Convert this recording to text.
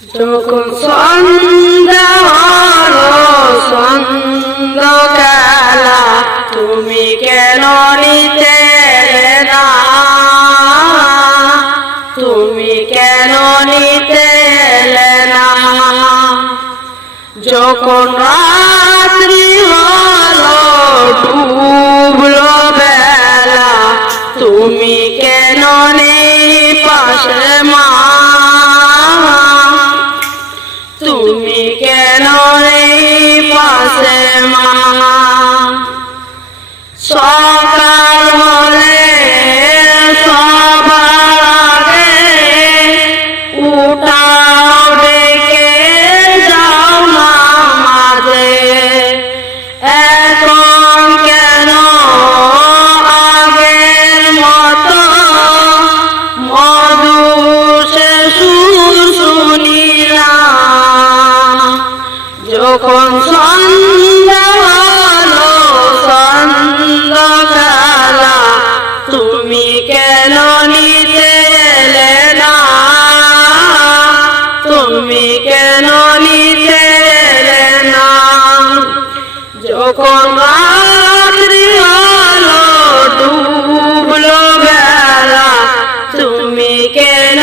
যখন সন্ধ্যা হলো সন্ধ্যকালা তুমি কেন নিতে এলে না, তুমি কেন নিতে এলে না। যখন রাত্রি হলো ডুবলো বেলা তুমি কেন নেই পাশে মা, তুমি কেন নেই পাশে মা। সকাল হলে সবার আগে উঠাও ডেকে যাও নামাজে, এখন কেন আগের মতো মধুসে সুর শুনি না। যখন সন্ধ্যা হলো সন্ধ্যকালা তুমি কেন নিতে এলে না, তুমি কেন নিতে এলে না। যখন রাত্রি হলো ডুবলো বেলা তুমি কেন